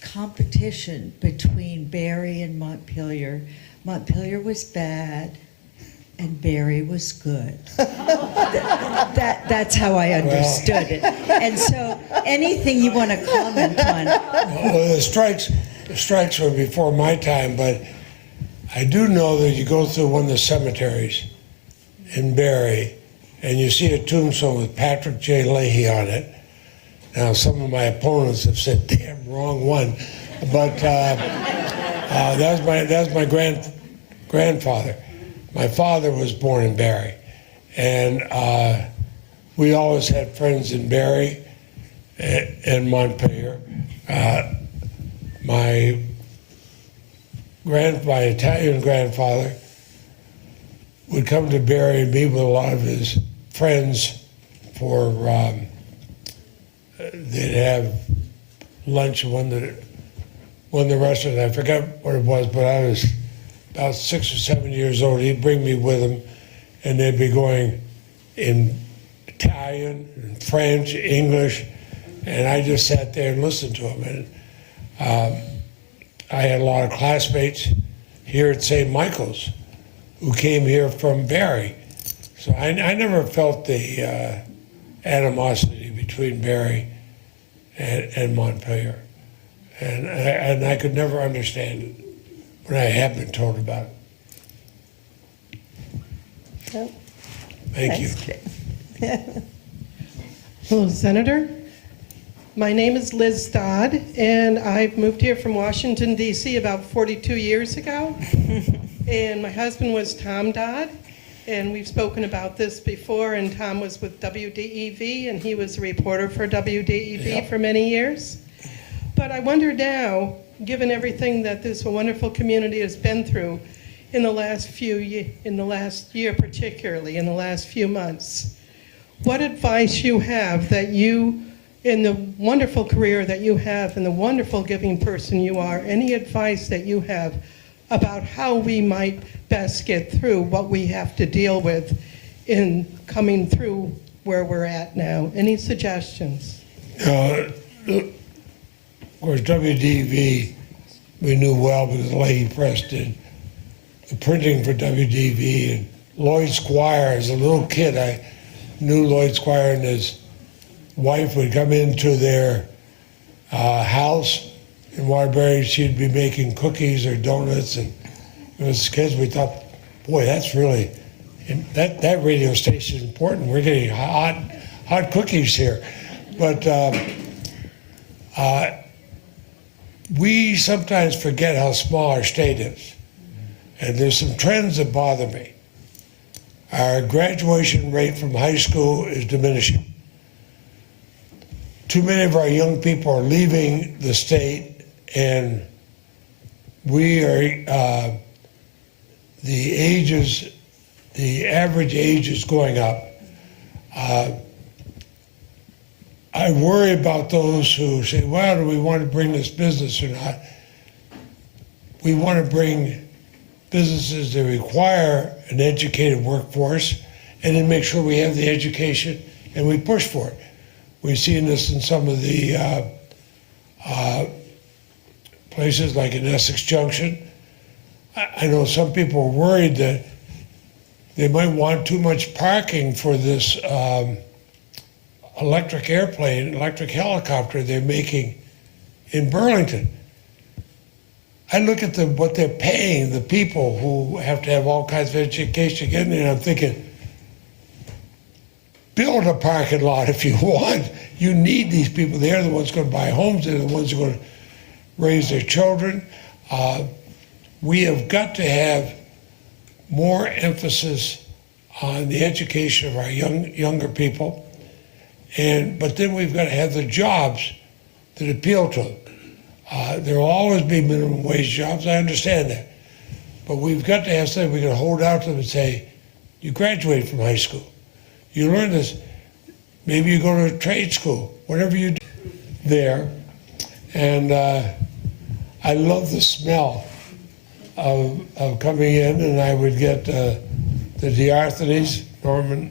competition between Barrie and Montpelier. Montpelier was bad, and Barrie was good. That's how I understood it. And so, anything you want to comment on? Well, the strikes were before my time, but I do know that you go through one of the cemeteries in Barrie, and you see a tombstone with Patrick J. Leahy on it. Now, some of my opponents have said, "Damn, wrong one," but that was my grandfather. My father was born in Barrie, and we always had friends in Barry and Montpelier. My Italian grandfather would come to Barry and meet with a lot of his friends for, they'd have lunch at one of the restaurants. I forgot what it was, but I was about 6 or 7 years old. He'd bring me with him, and they'd be going in Italian, and French, English, and I just sat there and listened to him. And I had a lot of classmates here at St. Michael's who came here from Barry. So I never felt the animosity between Barry and Montpelier. And I could never understand it when I had been told about it. Well, Thank you. thanks, Hello, Senator. My name is Liz Dodd, and I moved here from Washington, D.C. about 42 years ago. And my husband was Tom Dodd, and we've spoken about this before, and Tom was with WDEV, and he was a reporter for WDEV for many years. But I wonder now, given everything that this wonderful community has been through in the last year particularly, in the last few months, what advice you have that you, in the wonderful career that you have and the wonderful giving person you are, any advice that you have about how we might best get through what we have to deal with in coming through where we're at now? Any suggestions? Of course, WDV we knew well because Leahy Press did the printing for WDV. And Lloyd Squire, as a little kid, I knew Lloyd Squire and his wife would come into their house in Waterbury. She'd be making cookies or donuts, and as kids we thought, boy, that's really, that radio station is important. We're getting hot cookies here. But we sometimes forget how small our state is. And there's some trends that bother me. Our graduation rate from high school is diminishing. Too many of our young people are leaving the state, and we are, the average age is going up. I worry about those who say, well, do we want to bring this business or not? We want to bring businesses that require an educated workforce and then make sure we have the education and we push for it. We've seen this in some of the places like in Essex Junction. I know some people are worried that they might want too much parking for this electric airplane, electric helicopter they're making in Burlington. I look at what they're paying the people who have to have all kinds of education getting there, and I'm thinking, build a parking lot if you want. You need these people. They're the ones going to buy homes. They're the ones who are going to raise their children. We have got to have more emphasis on the education of our younger people. But then we've got to have the jobs that appeal to them. There will always be minimum wage jobs, I understand that. But we've got to have something we can hold out to them and say, you graduate from high school. You learn this. Maybe you go to a trade school, whatever you do there. And I love the smell of coming in, and I would get the Diarthes, Norman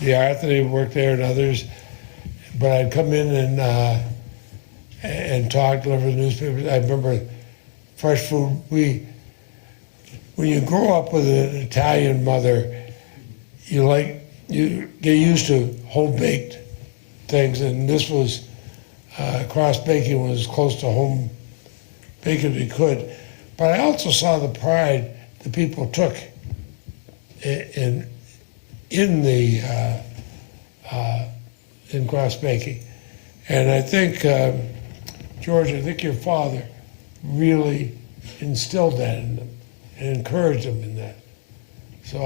Diarthes worked there, and others. But I'd come in and talk, deliver the newspapers. I remember fresh food. When you grow up with an Italian mother, you get used to home baked things, and this was cross baking was as close to home baking as we could. But I also saw the pride the people took in cross baking, and I think George, I think your father really instilled that in them and encouraged them in that. So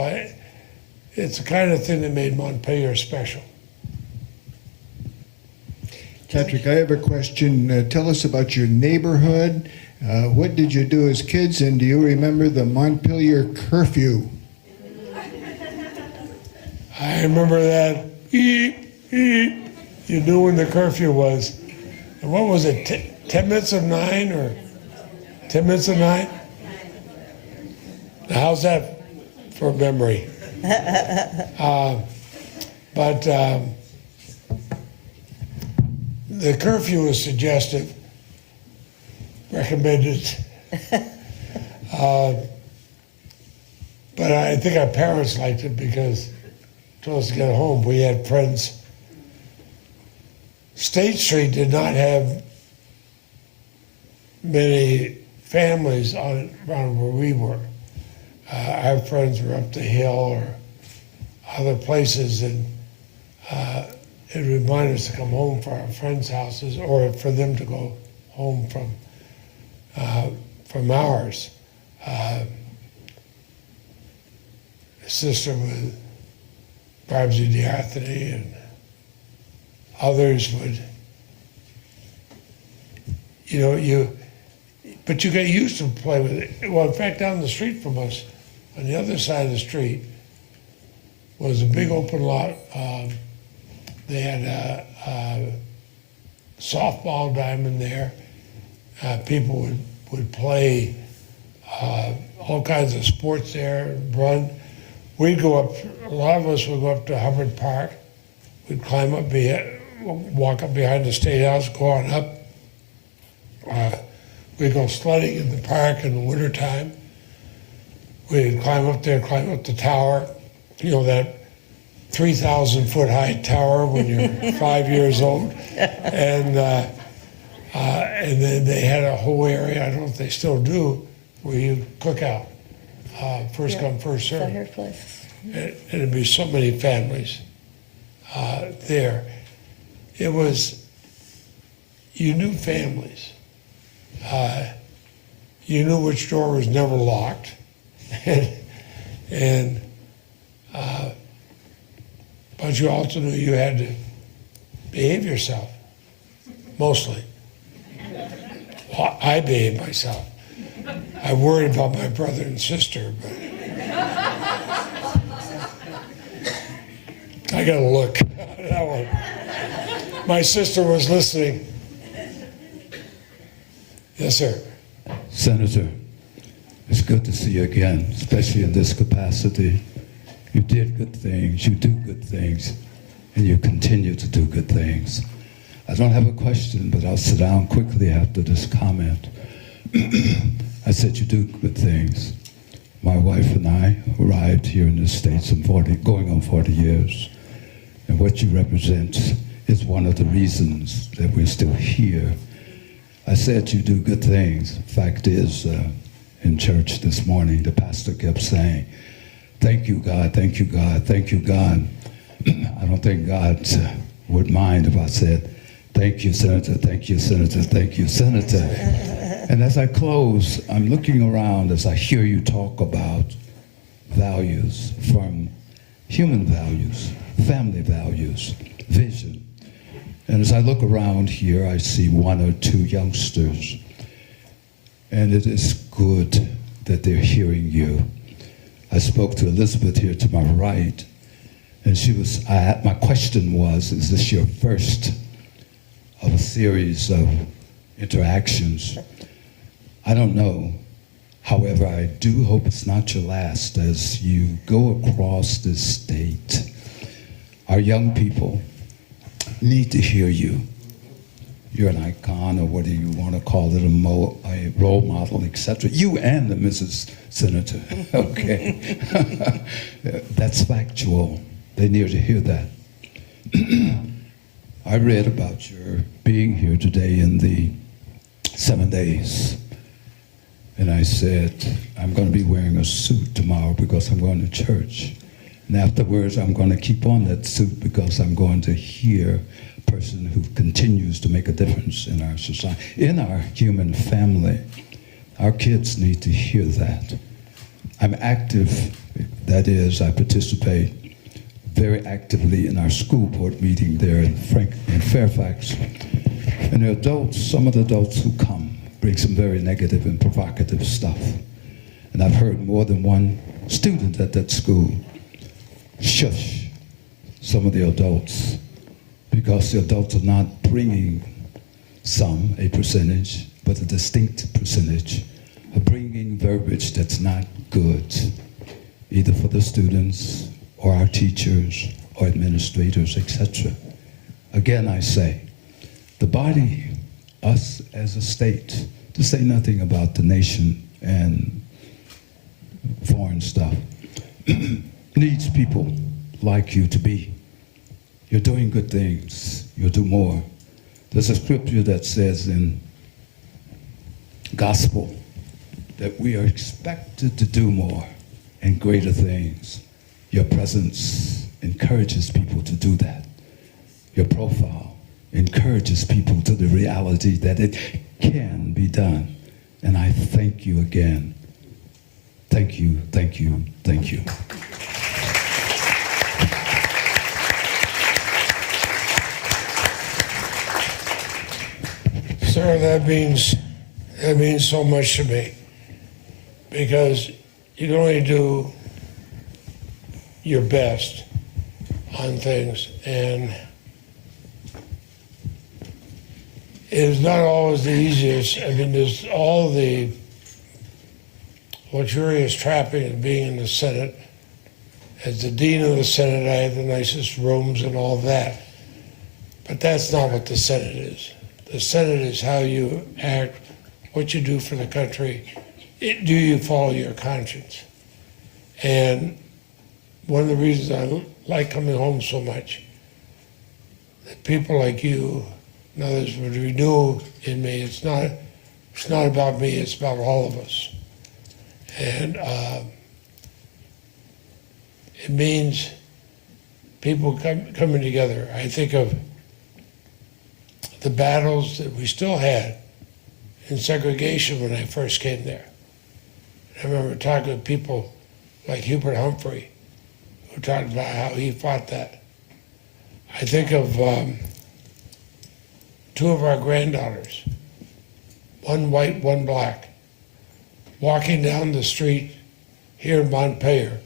it's the kind of thing that made Montpelier special. Patrick, I have a question. Tell us about your neighborhood. What did you do as kids, and do you remember the Montpelier curfew? I remember that. You knew when the curfew was. And what was it, 10 minutes of 9 or 10 minutes of 9? How's that for memory? But the curfew was suggestive, recommended. But I think our parents liked it because it told us to get home. We had friends. State Street did not have many families on around where we were. Our friends were up the hill or other places, and it reminded us to come home for our friends' houses or for them to go home from ours. Sister with Barbsy Diathany and others would, but you get used to play with it. Well, in fact, down the street from us, on the other side of the street, was a big open lot. They had a softball diamond there. People would play all kinds of sports there and run. We'd go up, a lot of us would go up to Hubbard Park. We'd climb up, walk up behind the State House, go on up. We'd go sledding in the park in the wintertime. We'd climb up there, climb up the tower, that 3,000-foot high tower when you're 5 years old. And then they had a whole area, I don't know if they still do, where you cook out. First come, first served. Fireplace. And it'd be so many families there. It was, you knew families. You knew which door was never locked. But you also knew you had to behave yourself, mostly. Well, I behaved myself. I worried about my brother and sister, but I got to look at that one. My sister was listening. Yes, sir. Senator, it's good to see you again, especially in this capacity. You did good things, you do good things, and you continue to do good things. I don't have a question, but I'll sit down quickly after this comment. I said you do good things. My wife and I arrived here in the States going on 40 years. And what you represent is one of the reasons that we're still here. I said you do good things. Fact is, in church this morning, the pastor kept saying, thank you, God, thank you, God, thank you, God. I don't think God would mind if I said, thank you, Senator, thank you, Senator, thank you, Senator. And as I close, I'm looking around as I hear you talk about values, from human values, family values, vision. And as I look around here, I see one or two youngsters. And it is good that they're hearing you. I spoke to Elizabeth here to my right, and my question was, is this your first of a series of interactions? I don't know. However, I do hope it's not your last as you go across this state. Our young people need to hear you. You're an icon, or whatever you want to call it, a role model, etc. You and the Mrs. Senator, okay? That's factual. They need to hear that. I read about your being here today in the 7 days. And I said, I'm going to be wearing a suit tomorrow because I'm going to church. And afterwards, I'm going to keep on that suit because I'm going to hear a person who continues to make a difference in our society, in our human family. Our kids need to hear that. I'm active, that is, I participate very actively in our school board meeting there in Fairfax. And the adults, some of the adults who come, bring some very negative and provocative stuff. And I've heard more than one student at that school shush some of the adults, because the adults are not bringing a percentage, but a distinct percentage, are bringing verbiage that's not good, either for the students or our teachers or administrators, etc. Again, I say, the body, us as a state, to say nothing about the nation and foreign stuff, needs people like you to be. You're doing good things. You'll do more. There's a scripture that says in gospel that we are expected to do more and greater things. Your presence encourages people to do that. Your profile encourages people to the reality that it can be done. And I thank you again. Thank you, thank you, thank you. Sir, that means so much to me, because you can only do your best on things, and it's not always the easiest. I mean, there's all the luxurious trappings of being in the Senate. As the dean of the Senate, I have the nicest rooms and all that, but that's not what the Senate is. The Senate is how you act, what you do for the country. Do you follow your conscience? And one of the reasons I like coming home so much, that people like you and others would renew in me. It's not about me, it's about all of us. And it means people coming together. I think of the battles that we still had in segregation when I first came there. I remember talking to people like Hubert Humphrey, who talked about how he fought that. I think of two of our granddaughters, one white, one black, walking down the street here in Montpelier.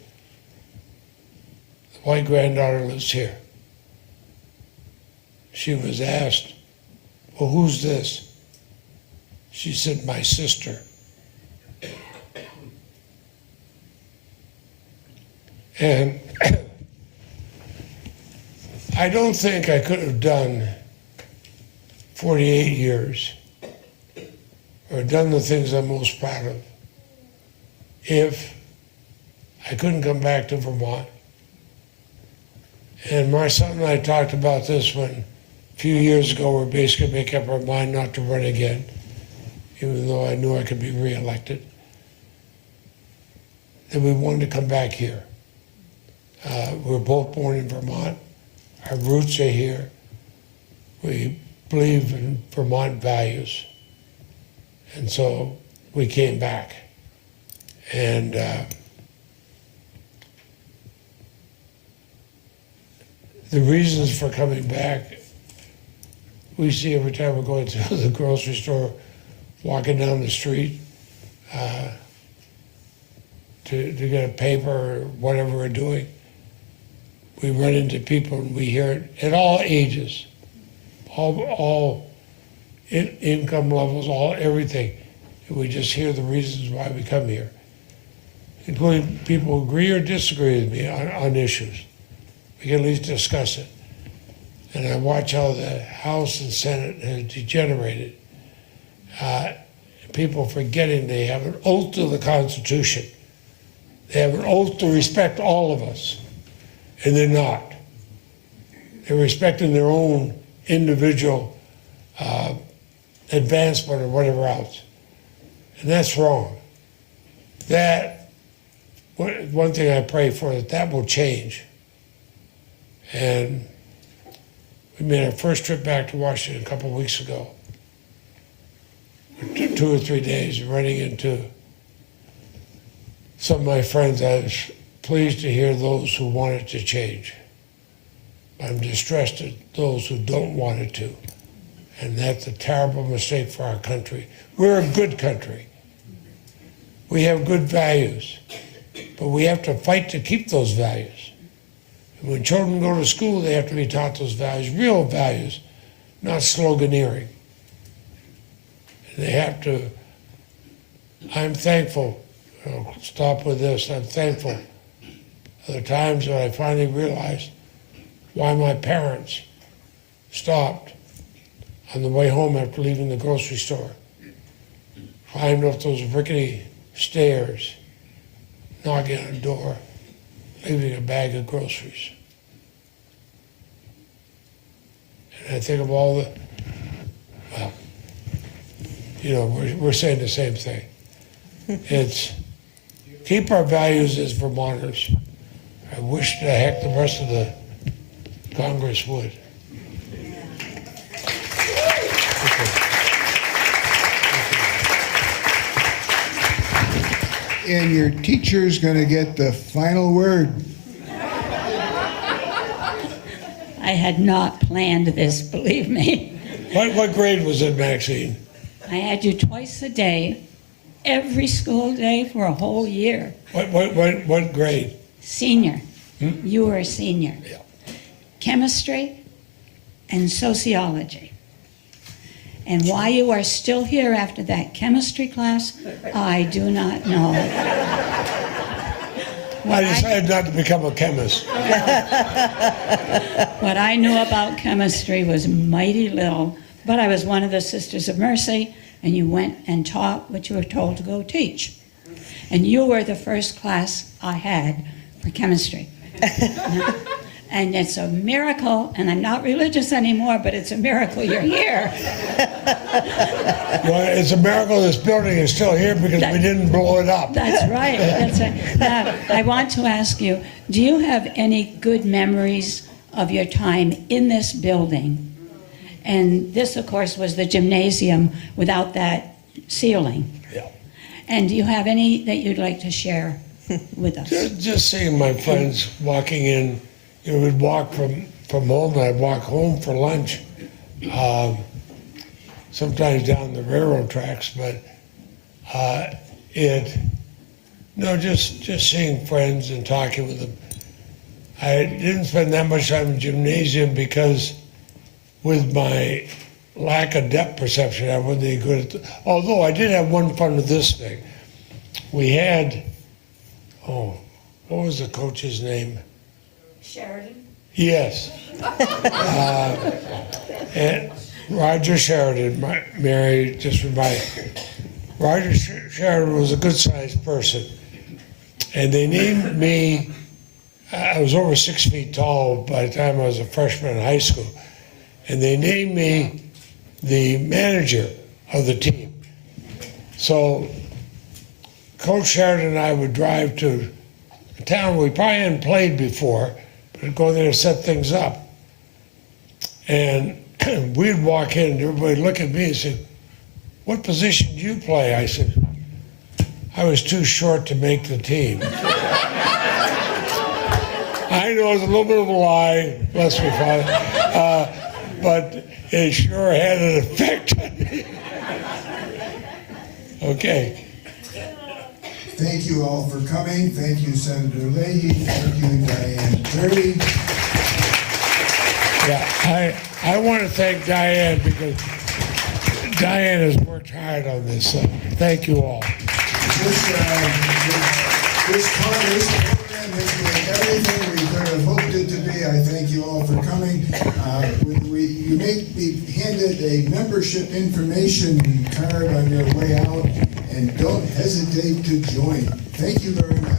The white granddaughter lives here. She was asked, well, who's this? She said, my sister. And I don't think I could have done 48 years or done the things I'm most proud of if I couldn't come back to Vermont. And my son and I talked about this when a few years ago we basically make up our mind not to run again, even though I knew I could be reelected, that we wanted to come back here. We were both born in Vermont. Our roots are here. We believe in Vermont values. And so we came back. And the reasons for coming back, we see every time we're going to the grocery store, walking down the street to get a paper or whatever we're doing. We run into people and we hear it at all ages, all income levels, everything. And we just hear the reasons why we come here, including people who agree or disagree with me on issues. We can at least discuss it. And I watch how the House and Senate has degenerated. People forgetting they have an oath to the Constitution. They have an oath to respect all of us. And they're not. They're respecting their own individual advancement or whatever else. And that's wrong. One thing I pray for, that will change. And we made our first trip back to Washington a couple of weeks ago. 2 or 3 days, running into some of my friends. I was pleased to hear those who wanted to change. I'm distressed at those who don't want it to. And that's a terrible mistake for our country. We're a good country. We have good values, but we have to fight to keep those values. And when children go to school, they have to be taught those values, real values, not sloganeering. And they have to, I'm thankful, I'll stop with this, I'm thankful for the times when I finally realized why my parents stopped on the way home after leaving the grocery store, climbed up those rickety stairs, knocking on a door, leaving a bag of groceries. And I think of all the, well, you know, we're saying the same thing. It's keep our values as Vermonters. I wish the heck the rest of the Congress would. And your teacher's going to get the final word. I had not planned this, believe me. What grade was it, Maxine? I had you twice a day, every school day for a whole year. What grade? Senior. You were a senior. Yeah. Chemistry and sociology. And why you are still here after that chemistry class, I do not know. I decided not to become a chemist. What I knew about chemistry was mighty little, but I was one of the Sisters of Mercy, and you went and taught what you were told to go teach. And you were the first class I had for chemistry. And it's a miracle, and I'm not religious anymore, but it's a miracle you're here. Well, it's a miracle this building is still here because we didn't blow it up. That's right. That's right. Now, I want to ask you, do you have any good memories of your time in this building? And this, of course, was the gymnasium without that ceiling. Yeah. And do you have any that you'd like to share with us? Just seeing my friends walking in, you know, we'd walk from home, and I'd walk home for lunch, sometimes down the railroad tracks, but just seeing friends and talking with them. I didn't spend that much time in the gymnasium because with my lack of depth perception, I wasn't any good at although I did have one fun with this thing. We had, what was the coach's name? Sheridan? Yes. And Roger Sheridan, Mary just reminded Roger Sheridan was a good-sized person. And they named me, I was over 6 feet tall by the time I was a freshman in high school. And they named me the manager of the team. So Coach Sheridan and I would drive to a town we probably hadn't played before, but I'd go there to set things up. And we'd walk in and everybody would look at me and say, "What position do you play?" I said, "I was too short to make the team." I know it's a little bit of a lie, bless me, Father, but it sure had an effect on me. Okay. Thank you all for coming. Thank you, Senator Leahy. Thank you, Diane Dirty. Yeah, I want to thank Diane because Diane has worked hard on this. So thank you all. This program has been everything we could have hoped it to be. I thank you all for coming. You may be handed a membership information card on your way out, and don't hesitate to join. Thank you very much.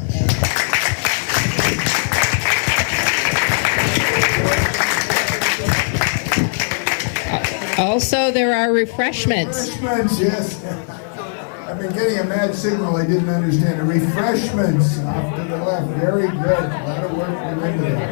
Also, there are refreshments. Refreshments, yes. I've been getting a mad signal I didn't understand. The refreshments off to the left. Very good. A lot of work went into that.